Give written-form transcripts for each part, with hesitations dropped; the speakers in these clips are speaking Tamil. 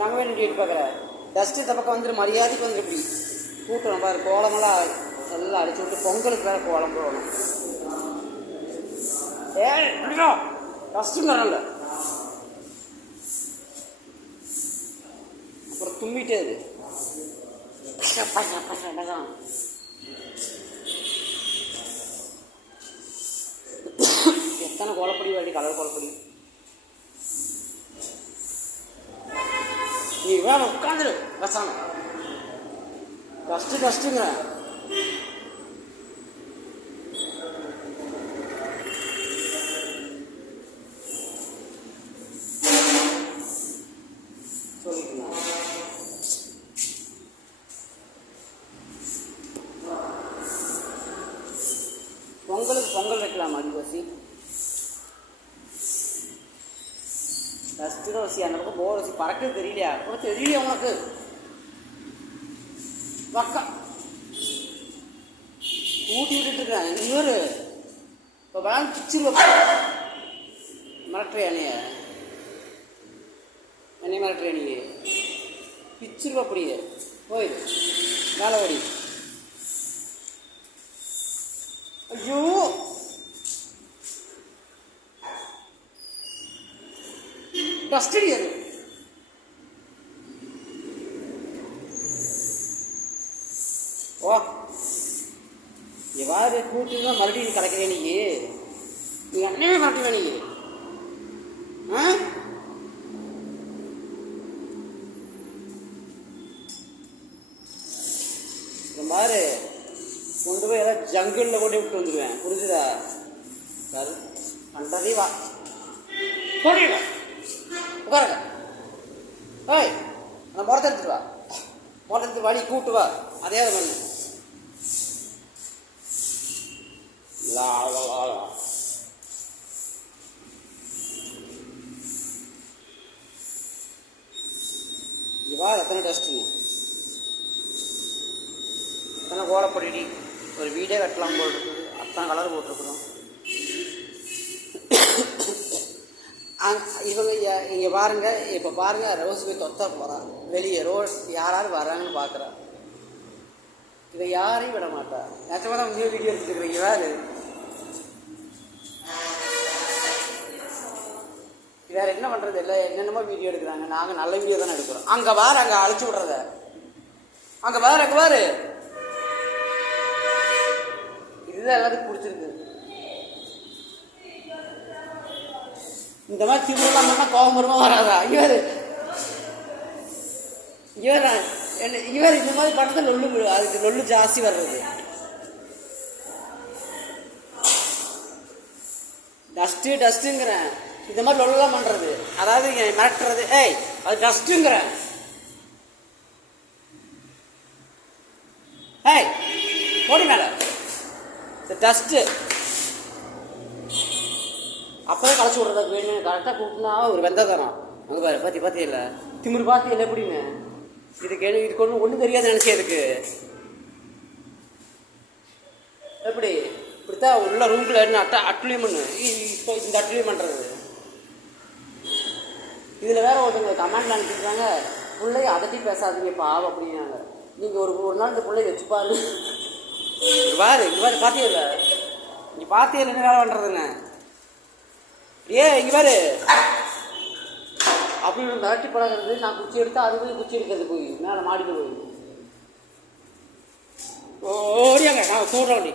நாங்கள் வேணும் கேட்டு பார்க்குறேன். டஸ்ட்டு இந்த பக்கம் வந்துட்டு மரியாதைக்கு வந்துட்டு இப்படி கூட்டணும் பாரு. கோலமெல்லாம் எல்லாம் அடிச்சு விட்டு பொங்கலுக்கு வேறு கோலம் போடணும். டஸ்ட்டுங்கிறல்ல அப்புறம் தும்பிட்டே அது எத்தனை கோலப்பொடி வாடி கலர் கோலப்பொடி. நீ வேலை உட்காந்துரு கசான டஸ்ட்டுங்கிற சொல்லிக்கலாம். பொங்கலுக்கு பொங்கல் வைக்கலாமா அடிவாசி? டஸ்ட்டு ரோசி அந்த பக்கம் போர் வச்சு பறக்கிறது தெரியலையா? கூட தெரியலையா உனக்கு? பக்கா ஊட்டி விட்டுட்டு இருக்கேன். இன்னொரு இப்போ வேலை பிச்சிருவா மிரட்டுறியா என்னைய மிரட்டுறியா நீ? பிச்சிருவா அப்படியே போயிடு வேலை ஓடி. ஐயோ டஸ்டடி அது. ஓ எவ்வாறு கூட்டுன்னா மறுபடியும் கலக்கிறே நீ அண்ணனே மறட்டுவே நீ. பாரு கொண்டு போய் ஏதாவது ஜங்கிளில் கொண்டு விட்டு வந்துடுவேன். புரிஞ்சுதா? சார் கண்டதே வா போடுவா உட்காருங்க. ஓய் அந்த முறத்தை எடுத்துட்டு வா. முறத்தை எடுத்து வழி கூட்டு வா. அதே அதை பண்ணு. இவா எத்தனை டஸ்ட்டுங்க எத்தனை கோலப்பொடி. ஒரு வீடே கட்டலாம் போட்டுருக்குது. அத்தனை கலர் போட்டிருக்குறோம். இவங்க இங்கே பாருங்க. இப்போ பாருங்க ரோஸ் போய் தொத்தா போகிறான் வெளியே. ரோஸ் யாராவது வராங்கன்னு பார்க்குறா. இதை யாரையும் விட மாட்டா. நிஜமாக தான் வீடியோ எடுத்துட்டு இருக்கிறீங்க. வேறு என்ன பண்ணுறது? இல்லை என்னென்னமோ வீடியோ எடுக்கிறாங்க. நாங்கள் நல்ல வீடியோ தானே எடுக்கிறோம். அங்கே பாரு அங்கே அழைச்சி விட்றத. அங்கே பாரு அங்கே பாரு. இதுதான் எல்லாத்துக்கும் பிடிச்சிருக்கு. இந்த மாதிரி திமுலாம் பண்ணால் கோபமுறமாக வராதா? இவர் இந்த மாதிரி பண்ணதை லொல்லு அதுக்கு லொல்லு ஜாஸ்தி வர்றது. டஸ்ட்டுங்கிறேன். இந்த மாதிரி லொல்லாம் பண்ணுறது அதாவது மிரட்டுறது. ஏய் அது டஸ்ட்டுங்கிறேன். ஏய் போடி மேலே டஸ்ட்டு அப்போதான் களைச்சி விட்றதுக்கு வேணும். கரெக்டாக கூட்டினா ஒரு வெந்ததனம். அங்கே பாரு பார்த்தி இல்லை திமிரு பார்த்தி இல்லை எப்படின்னு. இதுக்கு ஒன்றும் தெரியாது நினச்சி. அதுக்கு எப்படி இப்படித்தான் உள்ள ரூம்குள்ள என்ன அட்லியும் பண்ணு. இப்போ இந்த அட்லியும் பண்ணுறது. இதில் வேற ஒருத்தவங்க கமெண்ட் அனுப்பிச்சிருக்காங்க. பிள்ளைய அதட்டி பேசாதீங்க பாவம் அப்படின்னாங்க. நீங்கள் ஒரு நாள் இந்த பிள்ளைய வச்சுப்பாரு. இங்கே பாரு பார்த்தியில்ல. இங்கே பார்த்தியில்ல என்ன வேலை பண்ணுறதுங்க? இங்கே பாரு அப்படி மிரட்டி பழகிறது. நான் குச்சி எடுத்தால் அது போய் குச்சி எடுக்கிறது போய் மேலே மாடிக்கு போய் ஓடியாங்க. நான் கூடுற வண்டி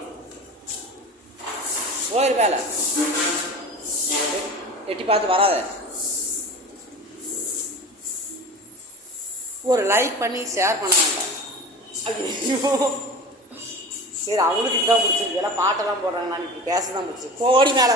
போயிரு வேலை எட்டி பார்த்து வராத. ஒரு லைக் பண்ணி ஷேர் பண்ண வேண்டாம். சரி அவனுக்கு இதுதான் பிடிச்சிருக்கு. எல்லாம் பாட்டெல்லாம் போடுறாங்க. நான் இப்படி பேச தான் பிடிச்சி. போடி மேலே